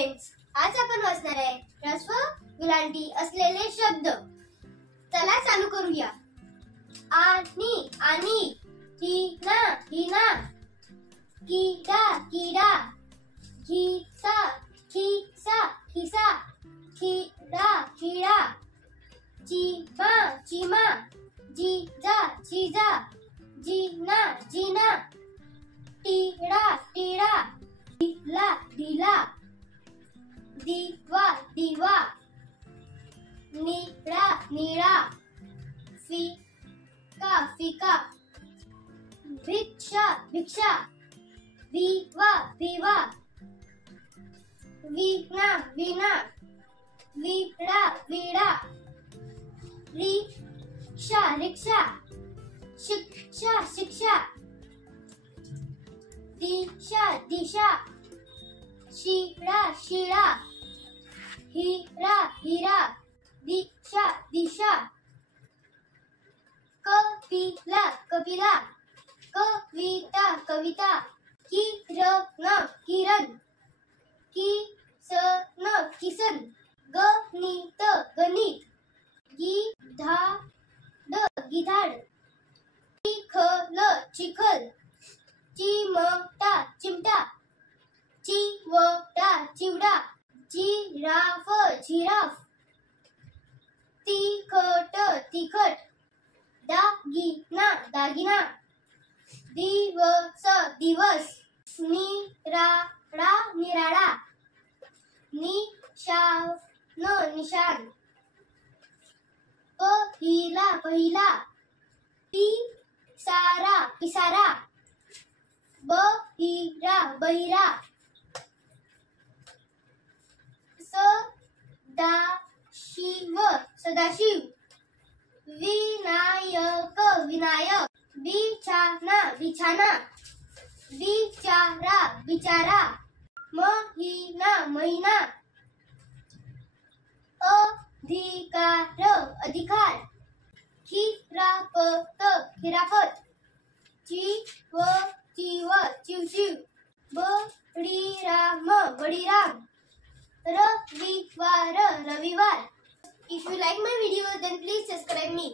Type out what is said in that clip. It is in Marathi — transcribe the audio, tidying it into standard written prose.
फ्रेंड्स, आज आपण वाचणार आहे ह्रस्व विलांटी असलेले शब्द। चला चालू करूया। आणि आणि, हिना हिना, किडा किडा, खिसा खिसा खिसा, खिडा खिडा, चिमा चिमा, जिजा जिजा, जिना जिना, टिडा टिडा, दिला दिला, दिवा दिवा, निळा निळा, फिका फिका, भिक्षा भिक्षा, विवा विवा, वीणा वीणा, विडा विडा, रिक्षा रिक्षा, शिक्षा शिक्षा, दिशा दिशा, शिळा शिळा, हिरा हिरा, दिशा दिशा, कपिला कपिला, कविता कविता, किरण किरण, किसन किसन, गणित गणित, गिधाड गिधाड, चिखल चिखल, चिमटा चिमटा, चिवडा चिवडा, जिराफ जिराफ, तिखट तिखट, दागिना दागिना, दिवस दिवस, निराळा निराळा, निशान निशान, पहिला पहिला, पिसारा पिसारा, बहिरा बहिरा, सदाशिव सदाशिव, विनायक विनायक, बिछाना बिछाना, बिचारा बिचारा, महिना महिना, अधिकार अधिकार, खिरापत खिरापत, चिव चिव चिवचिव, बळीराम बळीराम, रविवार रविवार। If you like my video, then please subscribe me.